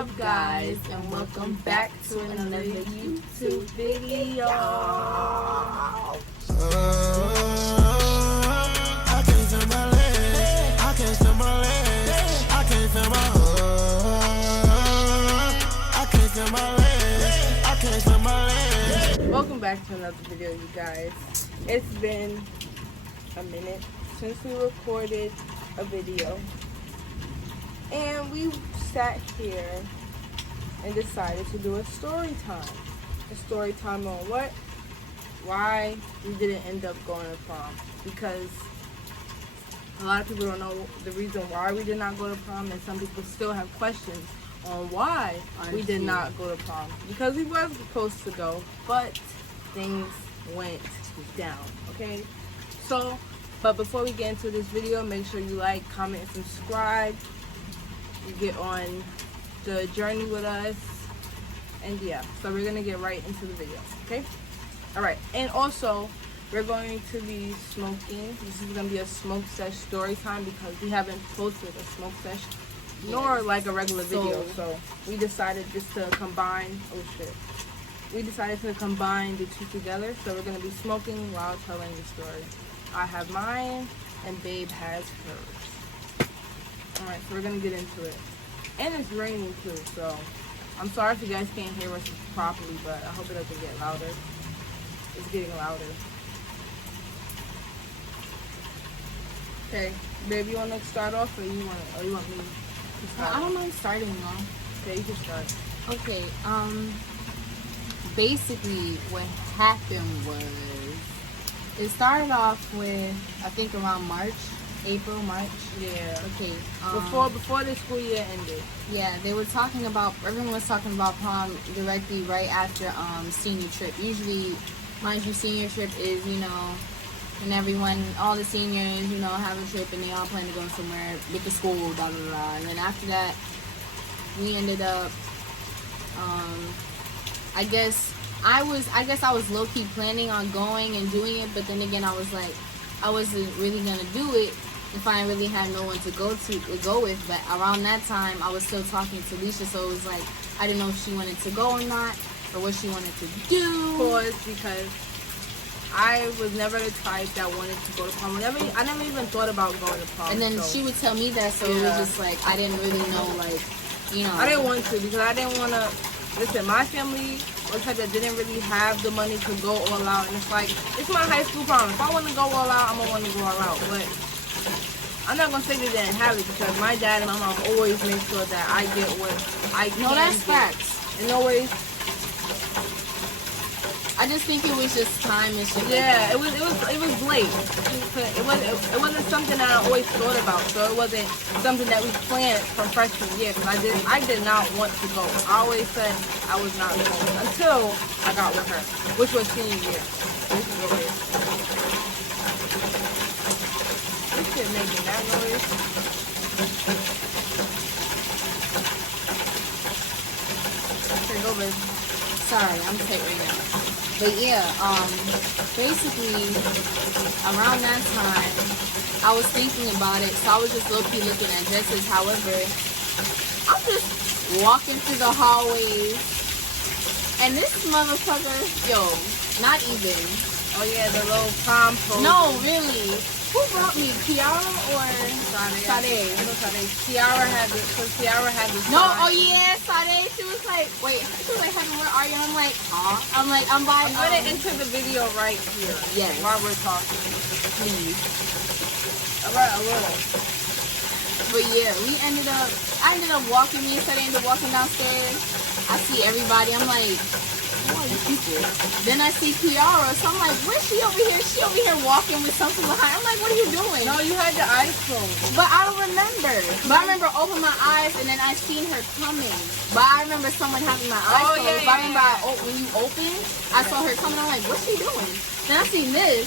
up, guys, and welcome back to another YouTube video. I can't feel my legs. I can't feel my legs. I can't feel my I can't feel my legs. I can't feel my legs. Welcome back to another video, you guys. It's been a minute since we recorded a video, and we sat here and decided to do a story time. A story time on what? Why we didn't end up going to prom. Because a lot of people don't know the reason why we did not go to prom, and some people still have questions on why we did not go to prom. Because we were supposed to go, but things went down, okay? So, but before we get into this video, make sure you like, comment, and subscribe. You get on the journey with us, and yeah, so we're gonna get right into the video, okay? All right, and also we're going to be smoking. This is gonna be a smoke sesh story time because we haven't posted a smoke sesh nor like a regular video, so we decided just to combine. We decided to combine the two together, so we're gonna be smoking while telling the story. I have mine and Babe has hers. Alright, so we're gonna get into it. And it's raining too, so I'm sorry if you guys can't hear us properly, but I hope it doesn't get louder. It's getting louder. Okay, Babe, you wanna start off, or you want me to start? I don't mind starting though. Okay, you can start. Okay, basically what happened was, it started off with, I think around March. Yeah. Okay. Before the school year ended. Yeah, everyone was talking about prom directly right after senior trip. Usually, mind you, senior trip is, and all the seniors, have a trip and they all plan to go somewhere with the school, blah, blah, blah. And then after that, we ended up, I guess I was low-key planning on going and doing it, but then again, I was like, I wasn't really gonna do it if I really had no one to go with. But around that time, I was still talking to Alicia, so it was like, I didn't know if she wanted to go or not, or what she wanted to do. Because I was never the type that wanted to go to prom. I never even thought about going to prom. And then she would tell me that, so it was just like, I didn't really know, I didn't want to, because I didn't want to. Listen, my family was type that didn't really have the money to go all out, and it's like, it's my high school prom. If I want to go all out, I'm gonna want to go all out. But I'm not gonna say they didn't have it, because my dad and my mom always make sure that I get what I can. No, that's facts. And always. I just think it was just time and shit. Yeah, it was late. It wasn't something that I always thought about. So it wasn't something that we planned from freshman year. Because I did not want to go. I always said I was not going until I got with her, which was senior year. This is what it is. This shit making that noise. Okay, go, babe. Sorry, I'm tight right now. But yeah, basically, around that time, I was thinking about it, so I was just low-key looking at dresses. However, I'm just walking through the hallways, and this motherfucker, not even. Oh yeah, the little prom pose. No, really. Who brought me, Kiara or Sade? Kiara had this. No, oh yeah, Sade. She was like, honey, where are you? I'm like, I'm by. I'm gonna enter the video right here. Yes. While we're talking, Please. Alright, a little. But yeah, I ended up walking. Me and Sade ended up walking downstairs. I see everybody. I'm like, who are these people? Then I see Kiara, so I'm like, where's she over here? She over here walking with something behind. I'm like, what are you doing? No, you had your eyes closed. But I don't remember. But I remember opening my eyes and then I seen her coming. But I remember someone having my eyes closed. Yeah, but I remember when you opened, I saw her coming. I'm like, what's she doing? Then I seen this.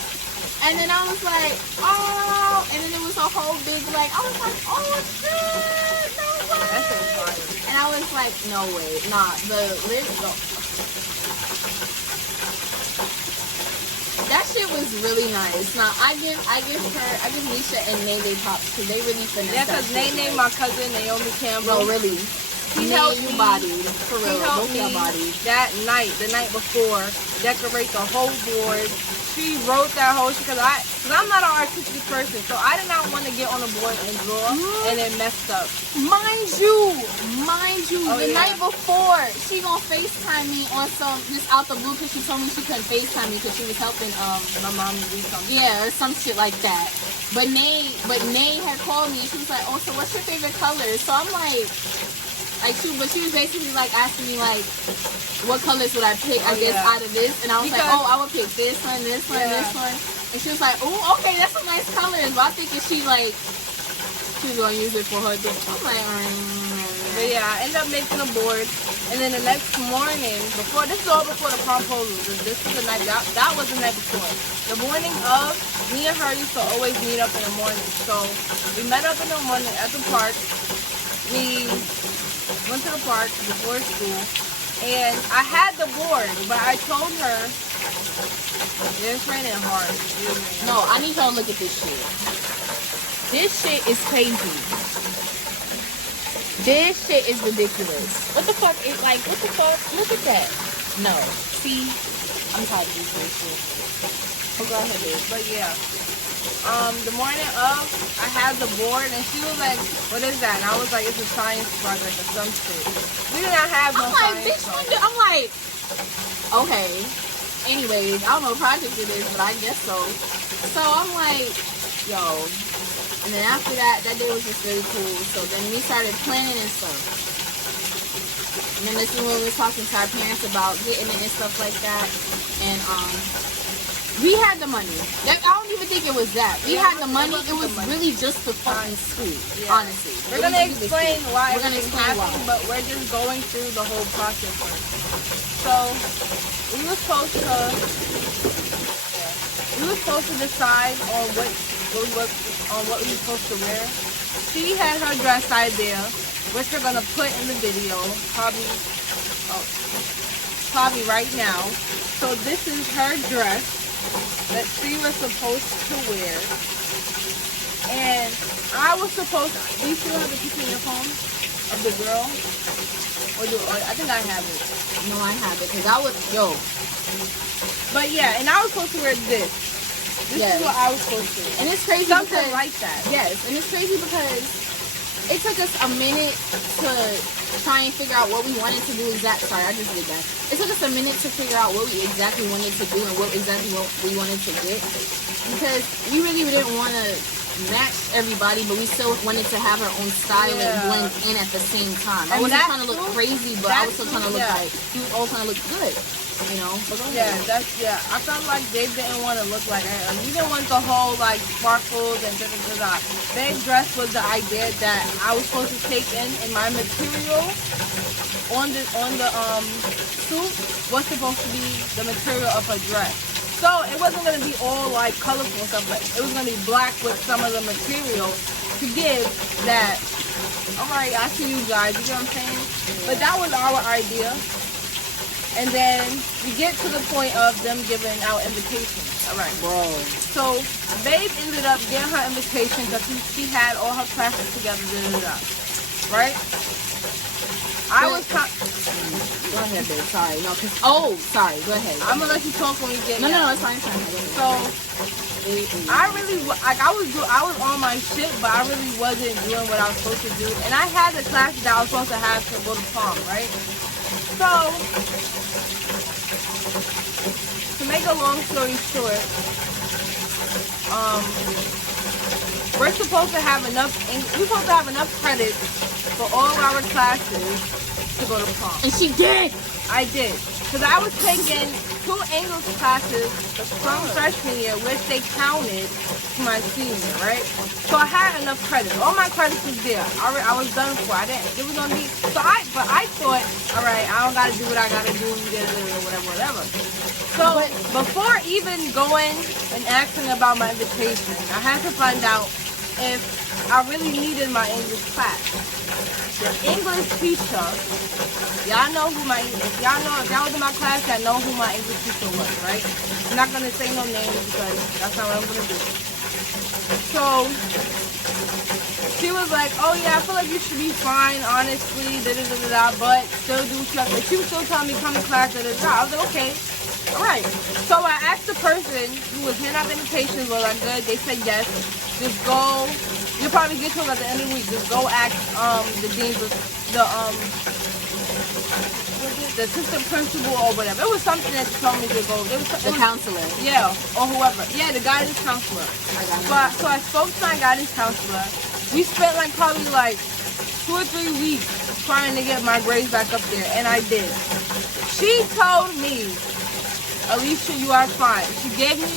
And then I was like, oh. And then it was a whole big, I was like, oh, shit. No way. That's so funny. And I was like, no way. Nah, the lyrics, that shit was really nice. Now I give Nisha and Nene props because they really finessed. Yeah, because Nene, my cousin Naomi Campbell. No, really. He Nate, helped you me. bodied. For real. He helped Both y'all me bodied. that night, the night before, decorate the whole board. She wrote that whole shit because I'm not an artistic person, so I did not want to get on the board and draw and it messed up. Mind you, Oh, the yeah. night before, she gonna FaceTime me on some, just out the blue, because she told me she couldn't FaceTime me because she was helping, My mom do something. yeah, or some shit like that. But Nay had called me and she was like, oh, so what's your favorite color? So I'm like she was basically like asking me like, what colors would I pick, I guess, out of this? And I was like, oh, I would pick this one, this one, this one. And she was like, oh, okay, that's some nice colors. But I thinking she was gonna use it for her thing. I'm like, But yeah, I ended up making a board, and then the next morning, this is all before the proposal. This was the night that was the night before. The morning of, me and her used to always meet up in the morning. So we met up in the morning at the park. We went to the park before school, and I had the board, but I told her it's raining hard. no, I need y'all to look at this shit. This shit is crazy. This shit is ridiculous. What the fuck is like? What the fuck? Look at that. No, see, I'm tired of this shit. Oh, go ahead, babe. But yeah, the morning of, I had the board, and she was like, "What is that?" And I was like, "It's a science project or some shit." We did not have no I'm like, science bitch, project. I'm like, okay. Anyways, I don't know what project it is, but I guess so. So I'm like, yo. And then after that day was just really cool. So then we started planning and stuff. And then this is when we were talking to our parents about getting it and stuff like that. And we had the money. I don't even think it was that. We had the money. It was really just the fucking school, honestly. We're gonna explain why We're gonna everything explain happened, but we're just going through the whole process first. So we were supposed to decide on what we were supposed to wear. She had her dress idea, which we're gonna put in the video, probably right now. So this is her dress that she was supposed to wear, and I was supposed to. Do you still have the picture in your phone of the girl? Or I think I have it. No, I have it because But yeah, and I was supposed to wear this. This is what I was supposed to. And it's crazy Something because, like that. Yes, and it's crazy because it took us a minute to try and figure out what we wanted to do exactly. Sorry, I just did that. It took us a minute to figure out what we exactly wanted to do and what we wanted to get. Because we really didn't want to match everybody, but we still wanted to have our own style and blend in at the same time. I wasn't trying to look crazy, but I was still trying to look like, we were all trying to look good. You know? I felt like they didn't want to look like her. We didn't want the whole like sparkles and da-da-da-da. Their dress was the idea that I was supposed to take in my material on the suit was supposed to be the material of her dress. So it wasn't going to be all like colorful and stuff, but it was going to be black with some of the material to give that, all right, I see you guys, you know what I'm saying? But that was our idea. And then we get to the point of them giving out invitations. All right, bro. So Babe ended up getting her invitation because she had all her classes together. Right? I was. Go ahead, babe. Sorry, no. Sorry. Go ahead. I'm gonna let you talk when we get. No, it's fine. So I really I was on my shit, but I really wasn't doing what I was supposed to do. And I had the classes that I was supposed to have to go to prom, right? So, to make a long story short, we're supposed to have enough credits for all of our classes to go to prom. And she did! I did. Because I was taking 2 English classes from freshman year, which they counted to my senior, right? So I had enough credits. All my credits was there. I was done for. It was gonna be. But I thought, all right, I don't gotta do what I gotta do, whatever. So before even going and asking about my invitation, I had to find out if I really needed my English class. The English teacher, y'all know who if y'all was in my class, y'all know who my English teacher was, right? I'm not gonna say no names because that's not what I'm gonna do. So She was like, oh yeah, I feel like you should be fine, honestly, da-da-da-da-da, but still do what you have to. She was still telling me, come to class, da-da-da-da. I was like, okay, all right. So I asked the person who was handing out the invitations, was I good? They said yes. Just go, you'll probably get to it at the end of the week. Just go ask the deans, the assistant principal or whatever. It was something that told me to go. The counselor. Yeah, or whoever. Yeah, the guidance counselor. So I spoke to my guidance counselor. We spent like probably like 2 or 3 weeks trying to get my grades back up there, and I did. She told me, Alicia, you are fine. She gave me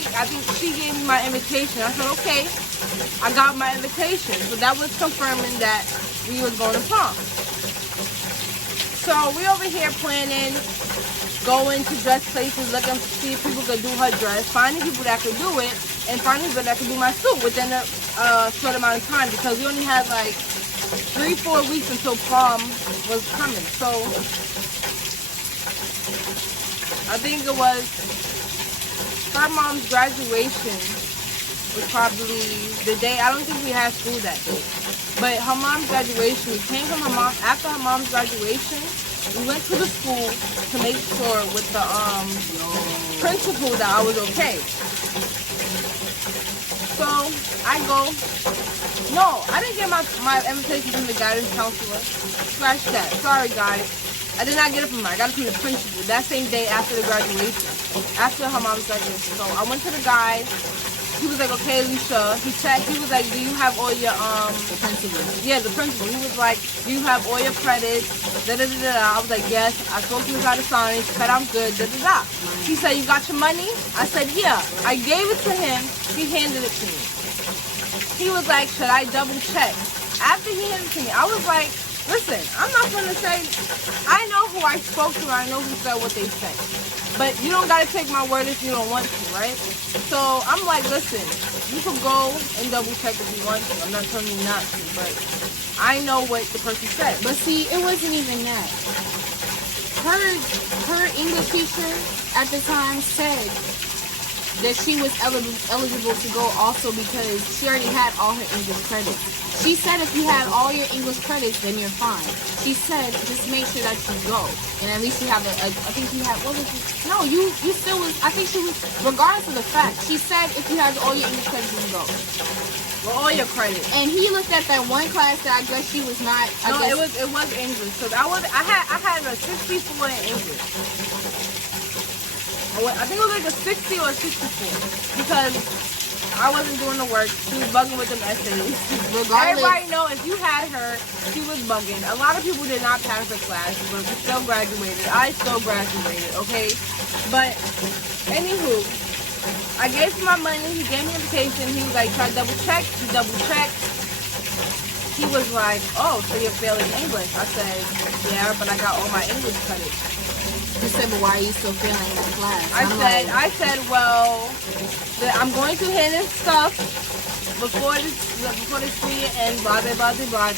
my invitation. I said, okay, I got my invitation. So that was confirming that we was going to prom. So we over here planning, going to dress places, looking to see if people could do her dress, finding people that could do it, and finding people that could do my suit within a short amount of time, because we only had like 3-4 weeks until prom was coming. So I think it was her mom's graduation was probably the day. I don't think we had school that day. But her mom's graduation, we came from her mom, after her mom's graduation, we went to the school to make sure with the principal that I was okay. So I go, no, I didn't get my invitation from the guidance counselor. Scratch that. Sorry, guys. I did not get it from her. I got it from the principal that same day after the graduation, after her mom's graduation. So I went to the guy. He was like, okay, Alicia. He checked. He was like, do you have all your, The principal. Yeah, the principal. He was like, do you have all your credits? Da-da-da-da. I was like, yes. I spoke to him about the sign. He said, I'm good. Da-da-da. He said, you got your money? I said, yeah. I gave it to him. He handed it to me. He was like, should I double check? After he handed it to me, I was like, listen, I'm not going to say, I know who I spoke to. I know who said what they said. But you don't got to take my word if you don't want to, right? So I'm like, listen, you can go and double check if you want to. I'm not telling you not to, but I know what the person said. But see, it wasn't even that. Her English teacher at the time said that she was eligible to go also because she already had all her English credits. She said if you had all your English credits, then you're fine. She said just make sure that you go. And at least you have I think you had, what was it? No, you still was, I think she was, regardless of the fact, she said if you had all your English credits, you can go. Well, all your credits. And he looked at that one class that I guess she was not, it was English. So I had a 64 in English. I think it was like a 60 or a 64 because I wasn't doing the work. She was bugging with them essays. regardless. Everybody know if you had her, she was bugging. A lot of people did not pass the class, but we still graduated. I still graduated, okay? But anywho, I gave him my money. He gave me an invitation. He was like, try to double check. He double checked. He was like, oh, so you're failing English. I said, yeah, but I got all my English credits. He said, but why are you still failing that class? I said, well, I'm going to hand him stuff before the school year ends, blah, blah, blah, blah, blah.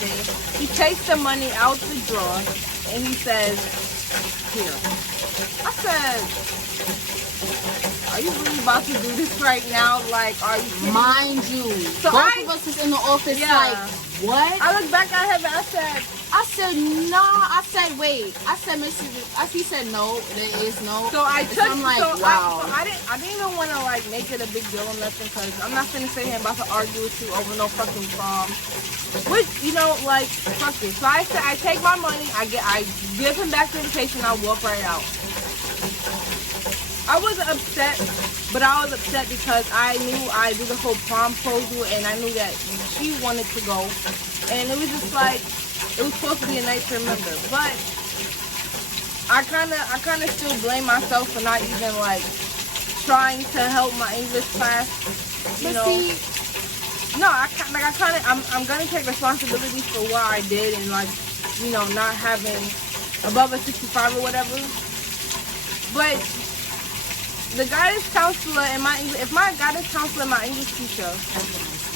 He takes the money out the drawer, and he says, here. I said, are you really about to do this right now? Like, are you kidding? Mind you, So both of us was in the office like, what? I looked back at him and I said, no. I said, wait. I said, he said, no, there is no. So I took, I'm like, so wow. I didn't even want to like make it a big deal or nothing, because I'm not finna sit here and about to argue with you over no fucking prom. Which, you know, like, fuck it. So I said, I take my money, I give him back the invitation, I walk right out. I wasn't upset, but I was upset because I knew I did the whole prom proposal and I knew that she wanted to go. And it was just like, it was supposed to be a night to remember. But I kind of still blame myself for not even like trying to help my English class. You know. No, I'm gonna take responsibility for what I did and like, you know, not having above a 65 or whatever. But the guidance counselor and if my guidance counselor and my English teacher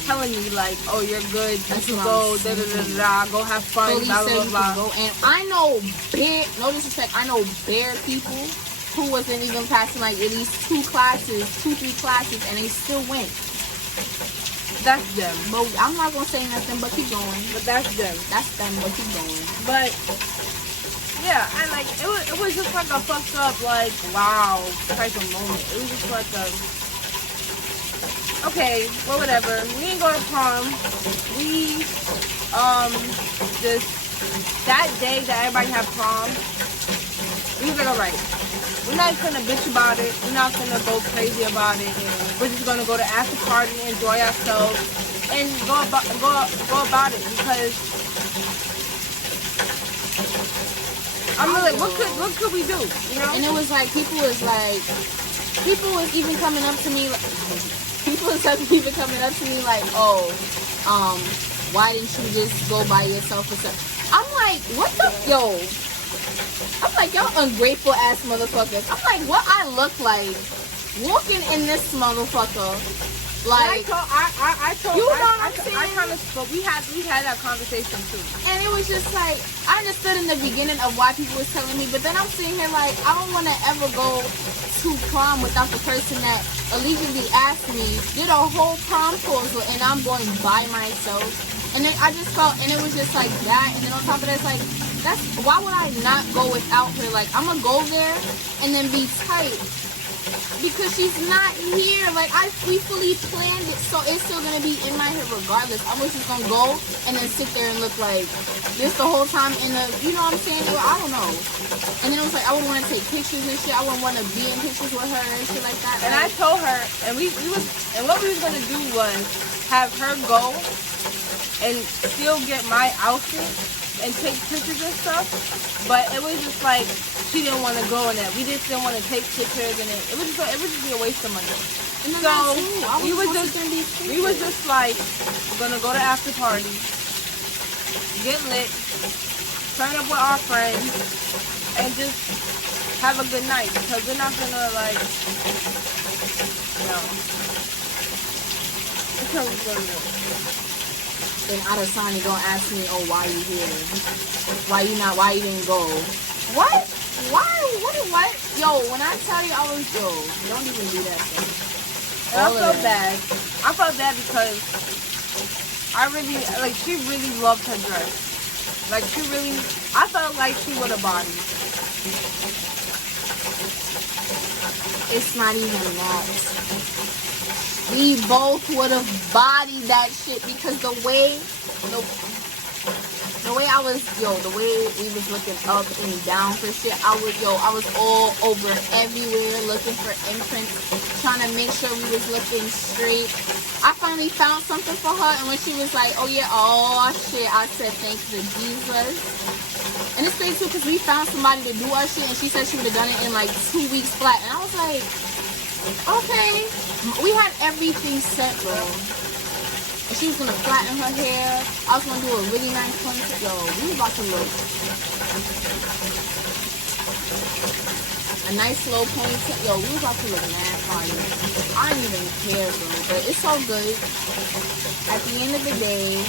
telling me like, oh, you're good, you can go, da da da da, go have fun, blah blah blah. Go. And I know no disrespect, I know bare people who wasn't even passing like at least 2, 3 classes, and they still went. That's them. But I'm not gonna say nothing, but keep going. But that's them. That's them, but keep going. But yeah, I like it was just like a fucked up, like, wow type of moment. It was just like a, okay, well, whatever. We didn't go to prom. We just that day that everybody had prom, we was like, alright, we're not gonna bitch about it, we're not gonna go crazy about it. We're just gonna go to after party and enjoy ourselves and go about it, because I'm like, what could we do? You know? And it was like people was even coming up to me like, oh, why didn't you just go by yourself or something? I'm like, what the I'm like, y'all ungrateful ass motherfuckers. I'm like, what I look like walking in this motherfucker. Like, I told you know what I'm saying? I kind of spoke. We had that conversation too. And it was just like, I understood in the beginning of why people was telling me, but then I'm sitting here like, I don't want to ever go to prom without the person that allegedly asked me, did a whole prom proposal, and I'm going by myself. And then I just felt, and it was just like that. And then on top of that, it's like, why would I not go without her? Like, I'm gonna go there and then be tight because she's not here. Like, we fully planned it, so it's still gonna be in my head regardless. I was just gonna go and then sit there and look like this the whole time in the, you know what I'm saying? I don't know. And then it was like, I would want to take pictures and shit. I would want to be in pictures with her and shit like that. And I told her, and what we was gonna do was have her go and still get my outfit and take pictures and stuff, but it was just like she didn't want to go in that. We just didn't want to take pictures, and it would just be a waste of money. And So we was just like, we're gonna go to after party, get lit, turn up with our friends, and just have a good night, because we're not gonna like, no. That's how we're gonna do. Then out of time, you gonna ask me, oh, why you here? Why you didn't go? What? Why? What? Yo, when I tell you I was, don't even do that thing. And I felt bad. I felt bad because she really loved her dress. Like, I felt like she would have bodied. It's not even that. We both would have bodied that shit because the way I was, the way we was looking up and down for shit, I was all over everywhere looking for imprints, trying to make sure we was looking straight. I finally found something for her, and when she was like, oh shit, I said thanks to Jesus. And it's crazy too, because we found somebody to do our shit, and she said she would have done it in like 2 weeks flat, and I was like, okay. We had everything set, bro. And she was gonna flatten her hair. I was gonna do a really nice ponytail. Yo, we was about to look. A nice slow ponytail. Yo, we was about to look mad fire. I don't even care, bro. But it's all good. At the end of the day,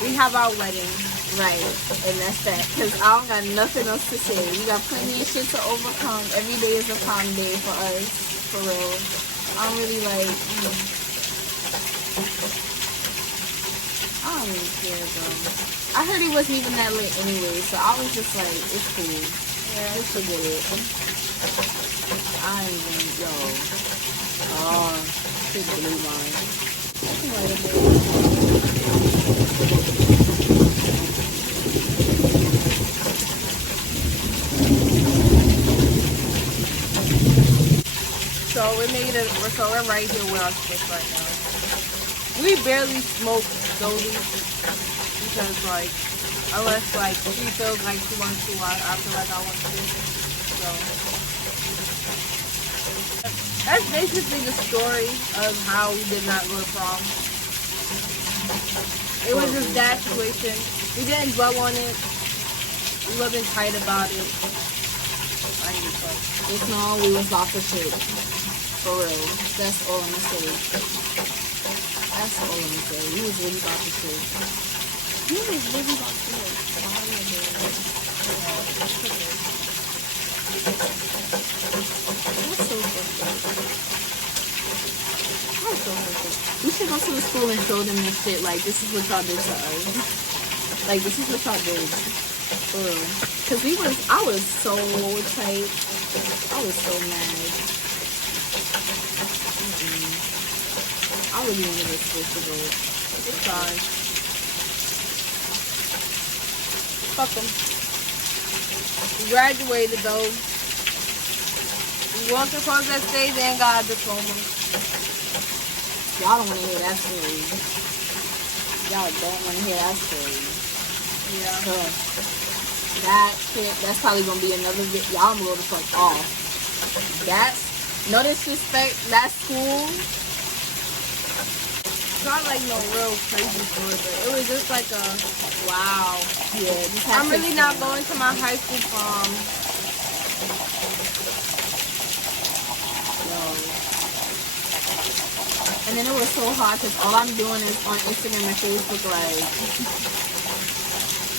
we have our wedding. Right. And that's that. Because I don't got nothing else to say. We got plenty of shit to overcome. Every day is a prom day for us. For real. I don't really like, I don't really care, bro. I heard it wasn't even that lit anyway, so I was just like, it's cool. Yeah, just forget it. I ain't even, shit blew mine. So we're right here with our stick right now. We barely smoke slowly because, like, unless like she feels like she wants to, I feel like I want to. So that's basically the story of how we did not go to prom. It was just that situation. We didn't dwell on it. We wasn't tight about it. I ain't fuck. Just know we was off the shit. For real. That's all I'm gonna say. That's all I'm gonna say. We was really about to shit. We was really about to shit. That's so fucked up. We should should go to the school and show them this shit. Like, this is what y'all did to us. Like, this is what y'all did. For real. Cause I was so tight. I was so mad. I really wanted this school to go. It's fine. Fuck them. We graduated though. We walked across that stage and got a diploma. Y'all don't want to hear that story. Y'all don't want to hear that story. Yeah. So, that's probably gonna be another video. Y'all gonna go the fuck off. That's no disrespect. That school. It's not like no real crazy story, but it was just like a wow. Yeah. I'm really not going to my high school prom. No. And then it was so hard because all I'm doing is on Instagram and Facebook, like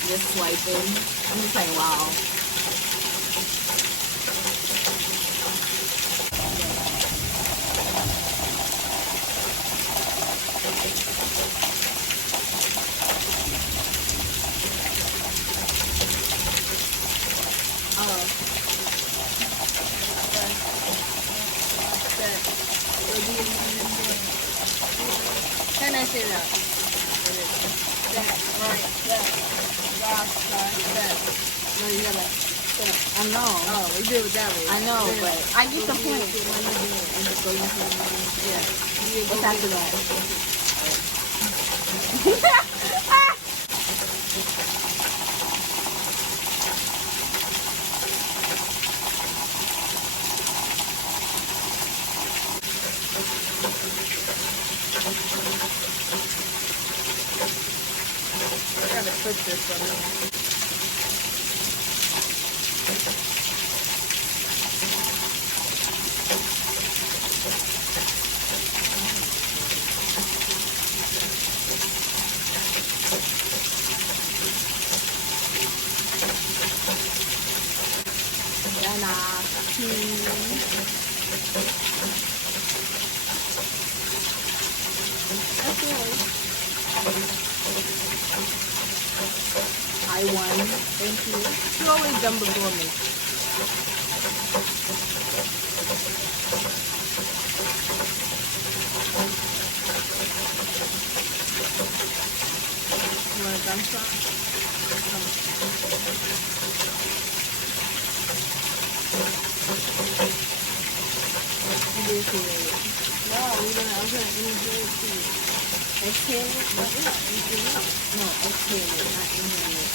just swiping. I'm just like, wow. Can I say that? That, right, that. Gosh, that. No, you gotta. That. I know. Oh, we do it that way. I know, Yeah. but I get the point. Yeah. What's after that? I gotta put this one in. I won. Thank you. You always done before me. You want a gunshot? You did see it. No, I'm gonna inhale it too. Exhale it? No, not inhale it. No, exhale it, not inhale it.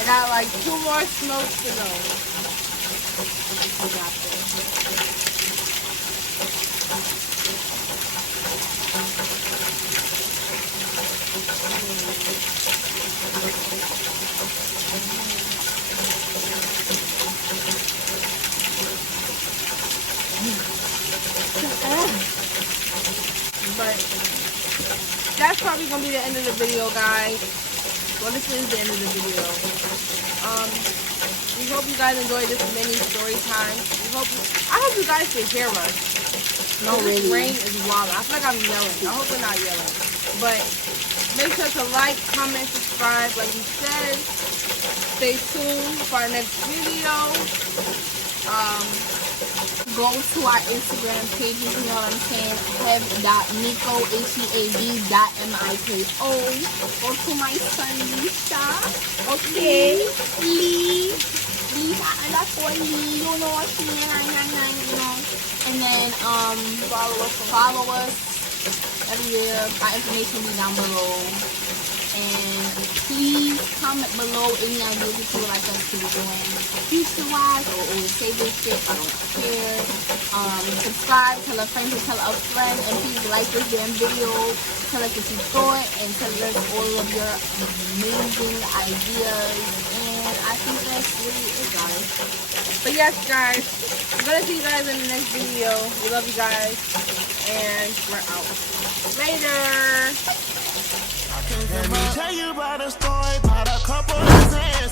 I got like 2 more smokes to go. I got this. But that's probably gonna be the end of the video, guys. Well, this is the end of the video. We hope you guys enjoyed this mini story time. I hope you guys can hear us. No, This really. rain is wild. I feel like I'm yelling. I hope we're not yelling. But make sure to like, comment, subscribe. Like we said, stay tuned for our next video. Go to our Instagram pages, you know what I'm saying? Hev.Miko, HEAB.MIKO. Go to my son Lisa. Okay. Lisa underscore Lee. You know what she mean, you know. And then follow us everywhere. Our information will be down below. And please comment below any ideas that you would like us to be doing future-wise or say this shit. I don't care. Subscribe, tell a friend to tell a friend, and please like this damn video. Tell us what you thought and tell us all of your amazing ideas. And I think that's really it, guys. But yes, guys, I'm gonna see you guys in the next video. We love you guys, and we're out. Later. Let me tell you about a story about a couple of friends.